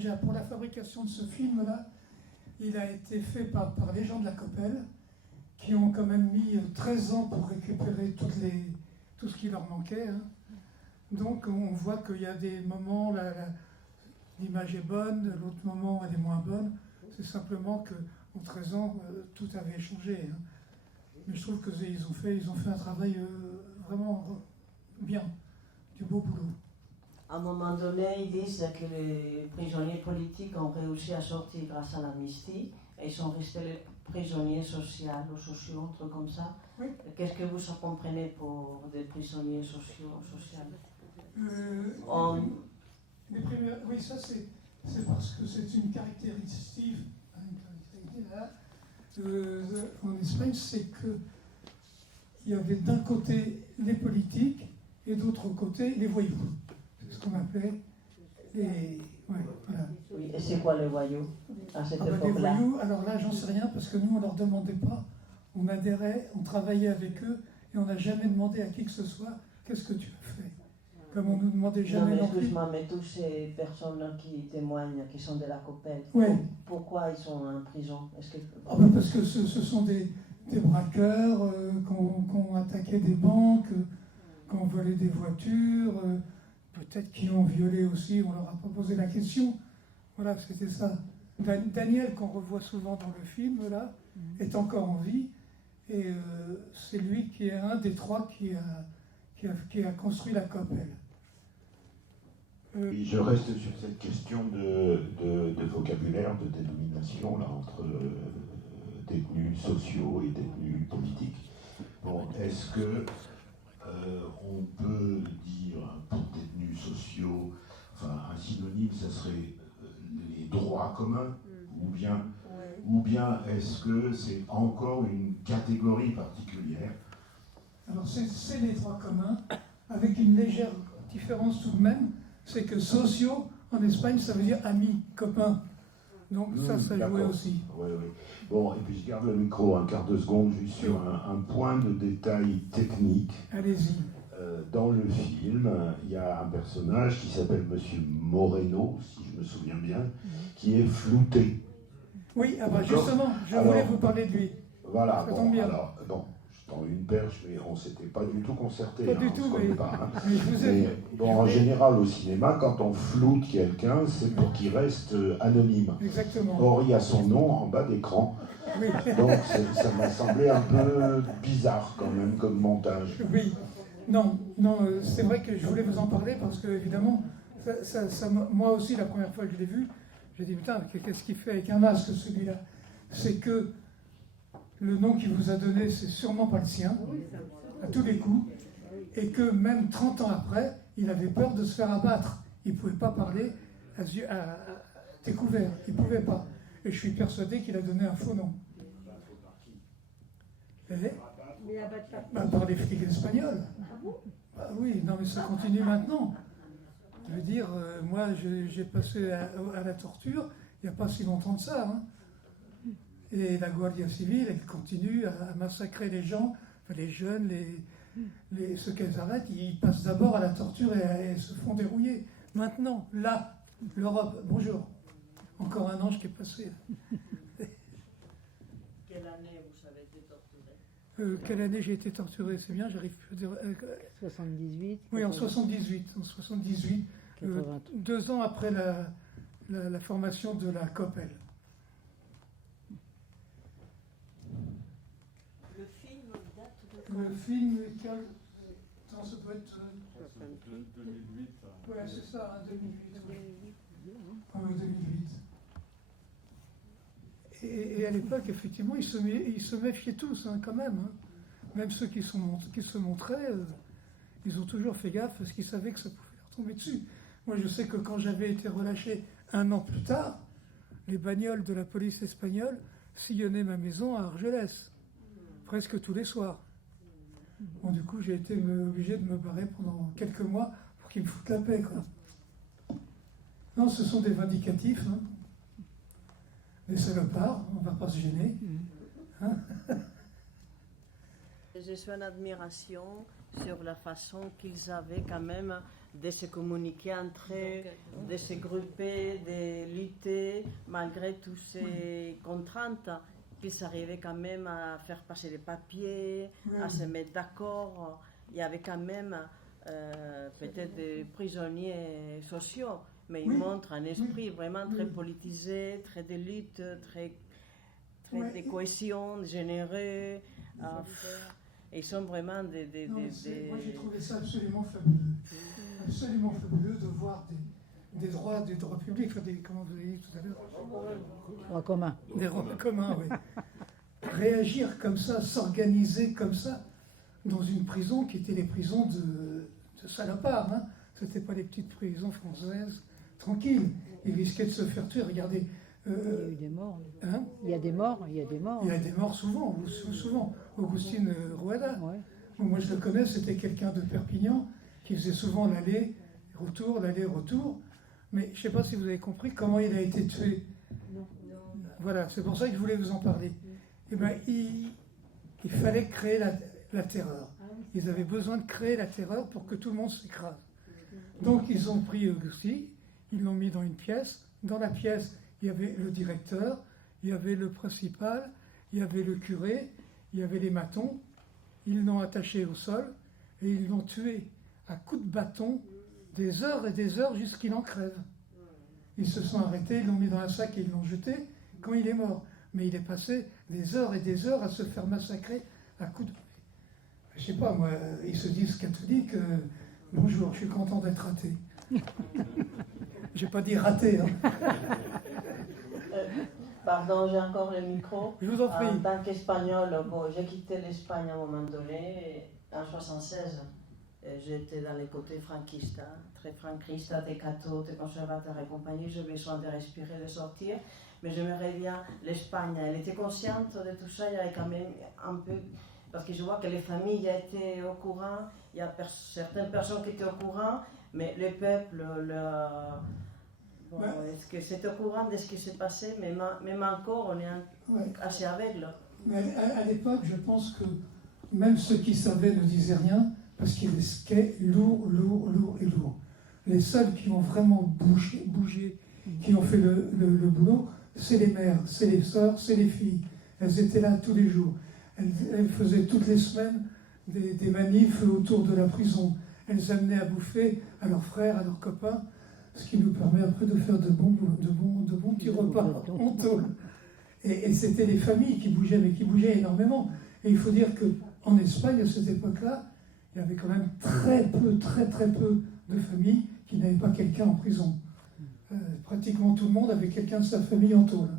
Déjà, pour la fabrication de ce film-là, il a été fait par les gens de la Coppel, qui ont quand même mis 13 ans pour récupérer tout ce qui leur manquait. Hein. Donc on voit qu'il y a des moments, l'image est bonne, l'autre moment elle est moins bonne. C'est simplement qu'en 13 ans, tout avait changé. Hein. Mais je trouve qu'ils ont fait un travail vraiment bien, du beau boulot. À un moment donné, ils disent que les prisonniers politiques ont réussi à sortir grâce à l'amnistie et ils sont restés les prisonniers sociaux ou sociaux, un truc comme ça. Oui. Qu'est-ce que vous comprenez pour des prisonniers sociaux? Oui, ça c'est parce que c'est une caractéristique en Espagne, c'est qu'il y avait d'un côté les politiques et d'autre côté les voyous. C'est ce qu'on appelait les... Ouais, voilà. Oui, et c'est quoi les voyous à cette époque-là? Les voyous, alors là, j'en sais rien, parce que nous, on ne leur demandait pas. On adhérait, on travaillait avec eux, et on n'a jamais demandé à qui que ce soit qu'est-ce que tu as fait. Comme on ne nous demandait jamais non plus. Excuse-moi, mais toutes ces personnes qui témoignent, qui sont de la Coppel, ouais. Pourquoi ils sont en prison? Parce que ce sont des braqueurs qui ont attaqué des banques, qui ont volé des voitures, peut-être qui ont violé aussi, on leur a pas posé la question. Voilà, c'était ça. Daniel, qu'on revoit souvent dans le film, là, est encore en vie, et c'est lui qui est un des trois qui a construit la Coppel. Je reste sur cette question de vocabulaire, de dénomination là, entre détenus sociaux et détenus politiques. Bon, est-ce que on peut dire pour détenus sociaux, enfin un synonyme, ça serait les droits communs, ou bien est-ce que c'est encore une catégorie particulière? Alors c'est les droits communs, avec une légère différence tout de même, c'est que sociaux, en Espagne, ça veut dire amis, copains. Donc ça jouait aussi. Oui. Bon, et puis je garde le micro un quart de seconde juste sur un point de détail technique. Allez-y. Dans le film, il y a un personnage qui s'appelle Monsieur Moreno, si je me souviens bien, qui est flouté. Oui, justement, je voulais vous parler de lui. Voilà, ça tombe bien. Alors, bon, je tends une perche, mais on ne s'était pas du tout concerté. Pas du tout, mais... En général, au cinéma, quand on floute quelqu'un, c'est pour qu'il reste anonyme. Exactement. Or, il y a son nom en bas d'écran. Oui. Donc, ça m'a semblé un peu bizarre, quand même, comme montage. Oui. Non, c'est vrai que je voulais vous en parler parce que, évidemment, moi aussi, la première fois que je l'ai vu, j'ai dit, putain, qu'est-ce qu'il fait avec un masque, celui-là? C'est que le nom qu'il vous a donné, c'est sûrement pas le sien, à tous les coups, et que même 30 ans après, il avait peur de se faire abattre. Il ne pouvait pas parler à découvert, il ne pouvait pas. Et je suis persuadé qu'il a donné un faux nom. Par les flics espagnols. Bah oui, non mais ça continue maintenant. Je veux dire, moi j'ai passé à la torture il n'y a pas si longtemps de ça. Hein. Et la Guardia Civile, elle continue à massacrer les gens, les jeunes, ceux qu'elles arrêtent, ils passent d'abord à la torture et se font dérouiller. Maintenant, là, l'Europe, bonjour. Encore un ange qui est passé. Quelle année vous avez été torturé? Quelle année j'ai été torturé? C'est bien, j'arrive plus à dire. 78. Oui, en 78. 2 ans après la formation de la Coppel. Le film date de... Le film, non, ça peut être... 2008. Ouais, c'est ça, 2008. 2008. Et à l'époque, effectivement, ils se méfiaient tous, hein, quand même. Hein. Même ceux qui se montraient, ils ont toujours fait gaffe parce qu'ils savaient que ça pouvait leur tomber dessus. Moi, je sais que quand j'avais été relâché 1 an plus tard, les bagnoles de la police espagnole sillonnaient ma maison à Argelès, presque tous les soirs. Bon, du coup, j'ai été obligé de me barrer pendant quelques mois pour qu'ils me foutent la paix, quoi. Non, ce sont des vindicatifs, hein. Des salopards, on ne va pas se gêner. Hein. Je suis en admiration sur la façon qu'ils avaient quand même de se communiquer entre eux, de se grouper, de lutter malgré toutes ces contraintes, qu'ils arrivaient quand même à faire passer les papiers, à se mettre d'accord. Il y avait quand même peut-être des prisonniers sociaux, mais ils montrent un esprit vraiment très politisé, très de lutte, très de cohésion, généreux. Ils sont vraiment des... Moi, j'ai trouvé ça absolument fabuleux. Absolument fabuleux de voir des droits publics, comment vous avez dit tout à l'heure, Droit commun. des droits communs, oui. Réagir comme ça, s'organiser comme ça, dans une prison qui était les prisons de salopards. Hein. Ce n'étaient pas les petites prisons françaises tranquilles. Ils risquaient de se faire tuer. Regardez. Il y a eu des morts. Hein, Il y a des morts. il y a des morts souvent. Augustine Rouada. Ouais. Moi, je le connais, c'était quelqu'un de Perpignan qui faisait souvent l'aller-retour. Mais je ne sais pas si vous avez compris comment il a été tué. Voilà, c'est pour ça que je voulais vous en parler. Eh bien, il fallait créer la terreur. Ils avaient besoin de créer la terreur pour que tout le monde s'écrase. Donc, ils ont pris Augustine, ils l'ont mis dans une pièce. Dans la pièce, il y avait le directeur, il y avait le principal, il y avait le curé, il y avait les matons. Ils l'ont attaché au sol et ils l'ont tué à coups de bâton des heures et des heures jusqu'il en crève. Ils se sont arrêtés, ils l'ont mis dans un sac et ils l'ont jeté quand il est mort. Mais il est passé des heures et des heures à se faire massacrer à coups de... Je sais pas, moi, ils se disent catholiques, bonjour, je suis content d'être athée. J'ai pas dit raté, hein. Pardon, j'ai encore le micro. Je vous en prie. En tant qu'Espagnol, j'ai quitté l'Espagne à un moment donné, en 1976. J'étais dans les côtés franquistes, très franquistes, des cathos, des conservateurs et compagnie. J'ai besoin de respirer, de sortir. Mais j'aimerais bien l'Espagne. Elle était consciente de tout ça. Il y avait quand même un peu... Parce que je vois que les familles étaient au courant. Il y a certaines personnes qui étaient au courant, mais le peuple... Bon, est-ce que c'est au courant de ce qui s'est passé? Mais même encore, on est assez aveugle. Mais à l'époque, je pense que même ceux qui savaient ne disaient rien, parce qu'il risquait lourd. Les seuls qui ont vraiment bougé, qui ont fait le boulot, c'est les mères, c'est les sœurs, c'est les filles. Elles étaient là tous les jours. Elles faisaient toutes les semaines des manifs autour de la prison. Elles amenaient à bouffer à leurs frères, à leurs copains, ce qui nous permet après de faire de bons petits repas en tôle. Et c'était les familles qui bougeaient, mais qui bougeaient énormément. Et il faut dire qu'en Espagne, à cette époque-là, il y avait quand même très peu de familles qui n'avaient pas quelqu'un en prison. Pratiquement tout le monde avait quelqu'un de sa famille en tôle.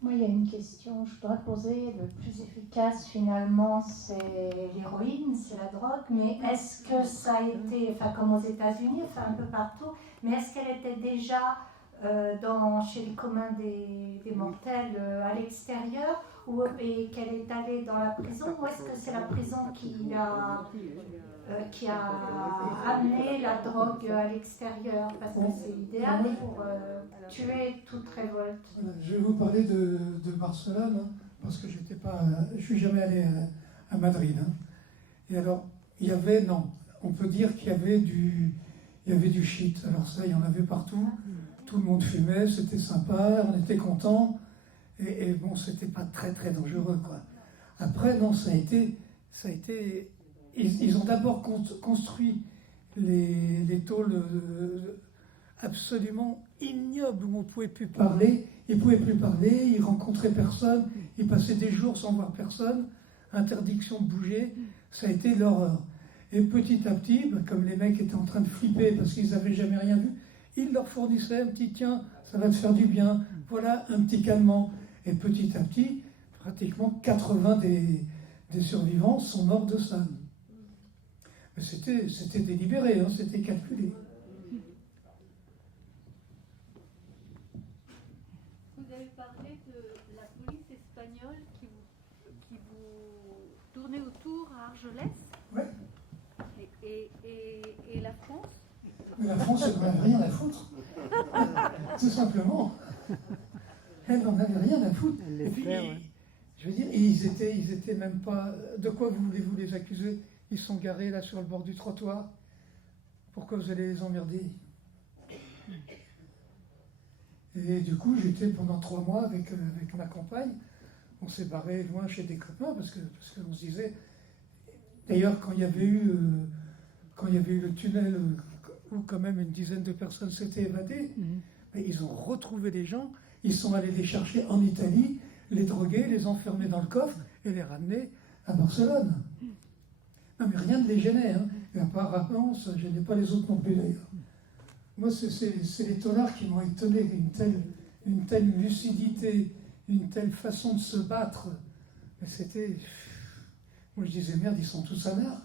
Moi, il y a une question que je voudrais poser. Le plus efficace, finalement, c'est l'héroïne, c'est la drogue. Mais est-ce que ça a été, enfin, comme aux États-Unis, enfin, un peu partout, mais est-ce qu'elle était déjà chez les communs des mortels à l'extérieur et qu'elle est allée dans la prison, ou est-ce que c'est la prison qui a amené la drogue à l'extérieur, parce que c'est idéal pour tuer toute révolte. Je vais vous parler de Barcelone, hein, parce que je suis jamais allé à Madrid. Hein. Et alors, on peut dire qu'il y avait du shit. Alors ça, il y en avait partout. Tout le monde fumait, c'était sympa, on était contents. Et bon, c'était pas très dangereux, quoi. Après, non, ça a été. Ils ont d'abord construit les tôles absolument ignobles où on ne pouvait plus parler. Ils ne pouvaient plus parler, ils rencontraient personne, ils passaient des jours sans voir personne, interdiction de bouger, ça a été l'horreur. Et petit à petit, comme les mecs étaient en train de flipper parce qu'ils n'avaient jamais rien vu, ils leur fournissaient un petit tiens, ça va te faire du bien, voilà un petit calmant. Et petit à petit, pratiquement 80 des survivants sont morts de ça. Mais c'était délibéré, hein, c'était calculé. Vous avez parlé de la police espagnole qui vous tournait autour à Argelès. Oui. Et la France? Mais la France, elle n'en avait rien à foutre. Tout simplement. Elle n'en avait rien à foutre. Et puis, Je veux dire, et ils étaient même pas. De quoi voulez-vous les accuser? Ils sont garés là sur le bord du trottoir. Pourquoi vous allez les emmerder? Et du coup, j'étais pendant 3 mois avec ma compagne. On s'est barré loin chez des copains parce qu'on se disait. D'ailleurs, quand il y avait eu le tunnel où quand même une dizaine de personnes s'étaient évadées, mais ils ont retrouvé les gens. Ils sont allés les chercher en Italie, les droguer, les enfermer dans le coffre et les ramener à Barcelone. Non, mais rien ne les gênait. Hein. Et apparemment, ça ne gênait pas les autres non plus d'ailleurs. Moi, c'est les tolards qui m'ont étonné, une telle lucidité, une telle façon de se battre. Mais c'était. Moi, je disais, merde, ils sont tous anards.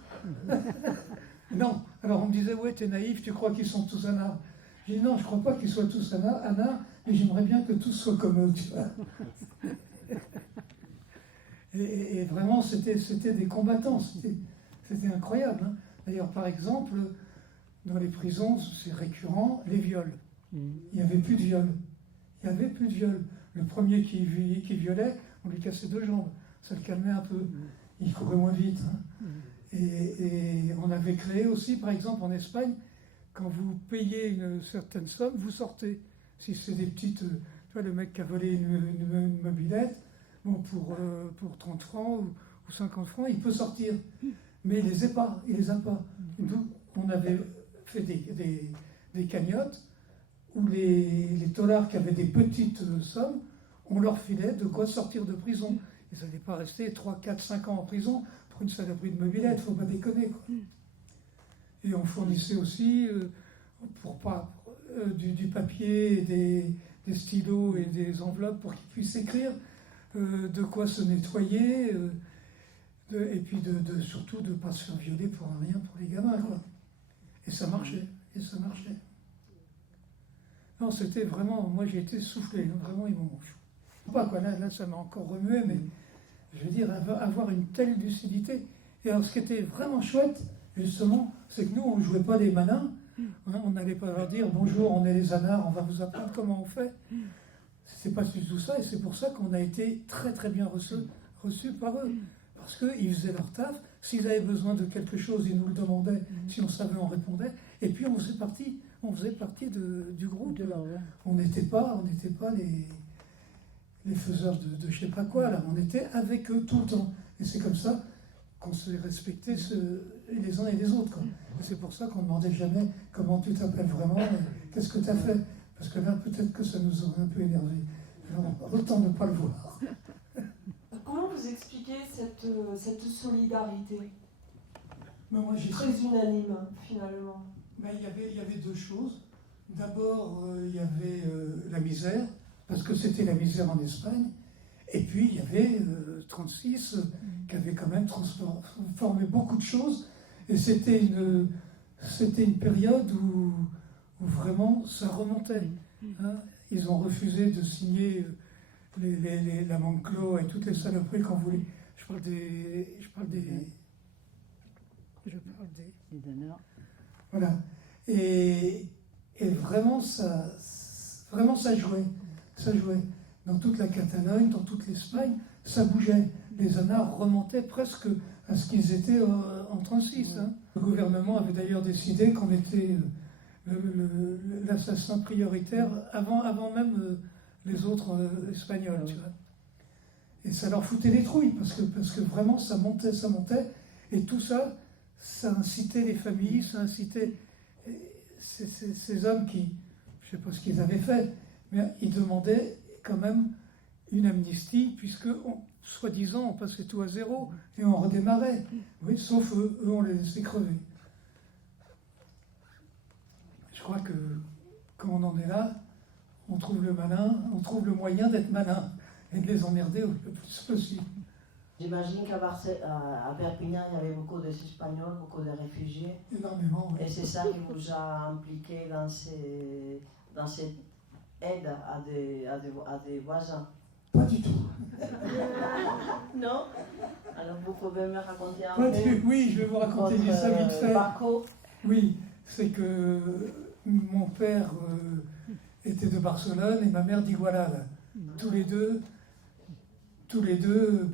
Non. Alors, on me disait, ouais, t'es naïf, tu crois qu'ils sont tous anards. Je dis, non, je ne crois pas qu'ils soient tous anards, mais j'aimerais bien que tous soient comme eux, tu vois. Et vraiment, c'était des combattants, c'était incroyable. Hein. D'ailleurs, par exemple, dans les prisons, c'est récurrent, les viols. Il n'y avait plus de viols. Il n'y avait plus de viols. Le premier qui violait, on lui cassait 2 jambes. Ça le calmait un peu. Il courait moins vite. Hein. Et on avait créé aussi, par exemple, en Espagne, quand vous payez une certaine somme, vous sortez. Si c'est des petites... tu vois, le mec qui a volé une mobilette, bon, pour 30 francs ou 50 francs, il peut sortir. Mais il les a pas. Nous, on avait fait des cagnottes où les tolards qui avaient des petites sommes, on leur filait de quoi sortir de prison. Ils n'allaient pas rester 3, 4, 5 ans en prison pour une saloperie de mobilette, faut pas déconner, quoi. Et on fournissait aussi, du papier, des stylos et des enveloppes pour qu'ils puissent écrire, de quoi se nettoyer, et puis surtout de ne pas se faire violer pour rien pour les gamins, quoi. Et ça marchait. Non, c'était vraiment, moi j'ai été soufflé, vraiment ils m'ont... Pas quoi, là ça m'a encore remué, mais je veux dire, avoir une telle lucidité. Et alors ce qui était vraiment chouette, justement, c'est que nous on ne jouait pas les malins, hein, on n'allait pas leur dire bonjour, on est les anards, on va vous apprendre comment on fait. C'est pas du tout ça, et c'est pour ça qu'on a été très très bien reçus par eux. Parce qu'ils faisaient leur taf, s'ils avaient besoin de quelque chose, ils nous le demandaient, si on savait, on répondait, et puis on faisait partie du groupe. On n'était pas les faiseurs de je sais pas quoi, là, on était avec eux tout le temps. Et c'est comme ça qu'on se respectait les uns et les autres, quoi. Et c'est pour ça qu'on ne demandait jamais comment tu t'appelles vraiment, qu'est-ce que tu as fait. Parce que là, peut-être que ça nous aurait un peu énervé. Alors, autant ne pas le voir. Comment vous expliquez cette solidarité Moi, très unanime, finalement? Il y avait 2 choses. D'abord, il y avait la misère, parce que c'était la misère en Espagne. Et puis, il y avait 36 qui avait quand même transformé beaucoup de choses. Et c'était une période où vraiment ça remontait. Hein. Ils ont refusé de signer la Monclo et toutes les saloperies qu'on voulait. Je parle des donneurs. Voilà. Et vraiment ça jouait. Ça jouait. Dans toute la Catalogne, dans toute l'Espagne, ça bougeait. Les anards remontaient presque à ce qu'ils étaient en 36. Hein. Le gouvernement avait d'ailleurs décidé qu'on était l'assassin prioritaire avant même les autres espagnols. Tu vois. Et ça leur foutait les trouilles, parce que vraiment ça montait. Et tout ça, ça incitait les familles, ça incitait ces hommes qui, je ne sais pas ce qu'ils avaient fait, mais ils demandaient quand même une amnistie, puisque, soi-disant, on passait tout à zéro et on redémarrait. Oui, sauf eux on les laissait crever. Je crois que quand on en est là, on trouve le moyen d'être malin et de les emmerder le plus possible. J'imagine qu'à Perpignan, il y avait beaucoup d'Espagnols, beaucoup de réfugiés. Énormément, oui. Et c'est ça qui vous a impliqué dans cette aide à des voisins? Pas du tout. Non? Alors vous pouvez me raconter un Pas peu? Oui, je vais vous raconter ça vite fait. Parcours. Oui, c'est que mon père était de Barcelone et ma mère d'Igualada. Tous les deux tous les deux,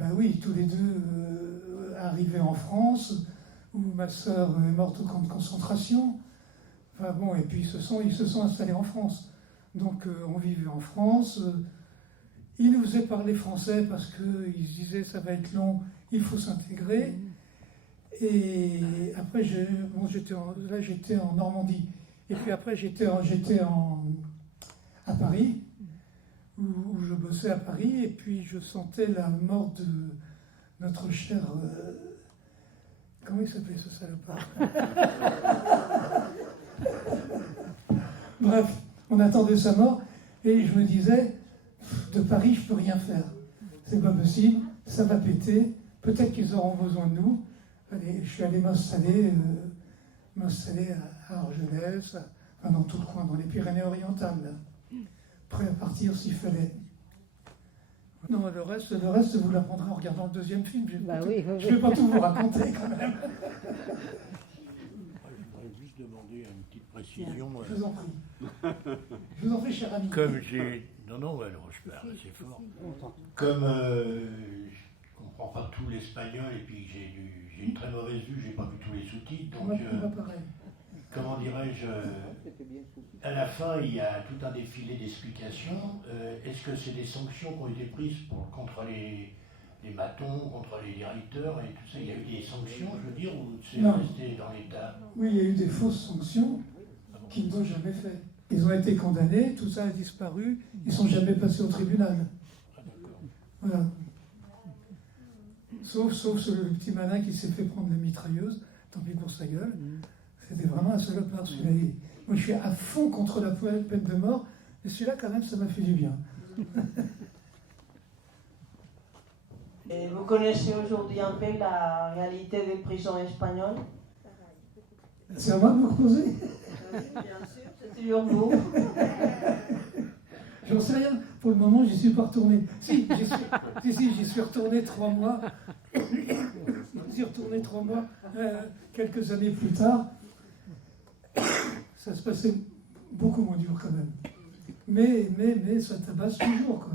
arrivés en France, où ma sœur est morte au camp de concentration. Enfin bon, et puis ils se sont installés en France. Donc on vivait en France. Ils nous faisaient parler français parce qu'ils se disaient ça va être long, il faut s'intégrer. Et après, j'étais en Normandie. Et puis après, j'étais à Paris, où je bossais à Paris, et puis je sentais la mort de notre cher... comment il s'appelait ce salopard? Bref, on attendait sa mort, et je me disais, de Paris, je peux rien faire. C'est pas possible, ça va péter, peut-être qu'ils auront besoin de nous. Allez, je suis allé m'installer à Argelès, dans tout le coin, dans les Pyrénées-Orientales, là. Prêt à partir s'il fallait. Non, le reste, vous l'apprendrez en regardant le deuxième film. Je ne vais pas tout vous raconter, quand même. Je voudrais juste demander une petite précision. Je vous en prie. Je vous en prie, cher ami. Comme j'ai... Non, alors je parle assez fort. Comme je comprends pas tout l'espagnol, et puis j'ai une très mauvaise vue, j'ai pas vu tous les sous-titres, donc... comment dirais-je, à la fin, il y a tout un défilé d'explications. Est-ce que c'est des sanctions qui ont été prises contre les matons, contre les directeurs et tout ça? Il y a eu des sanctions, je veux dire, ou c'est resté dans l'état? Oui, il y a eu des fausses sanctions qu'ils n'ont jamais fait. Ils ont été condamnés, tout ça a disparu, ils ne sont jamais passés au tribunal. Voilà. Sauf le petit malin qui s'est fait prendre la mitrailleuse, tant pis pour sa gueule. C'était vraiment un salopard, celui-là. Moi, je suis à fond contre la peine de mort, mais celui-là, quand même, ça m'a fait du bien. Et vous connaissez aujourd'hui un peu la réalité des prisons espagnoles? C'est à moi de vous reposer? Oui, bien sûr, c'est toujours vous. J'en sais rien. Pour le moment, j'y suis pas retourné. Si, j'y suis retourné 3 mois. J'y suis retourné 3 mois, quelques années plus tard. Ça se passait beaucoup moins dur quand même. Mais ça tabasse toujours, quoi.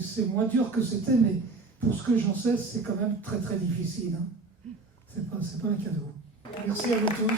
C'est moins dur que c'était, mais pour ce que j'en sais, c'est quand même très très difficile. Hein. C'est pas un cadeau. Merci à vous tous.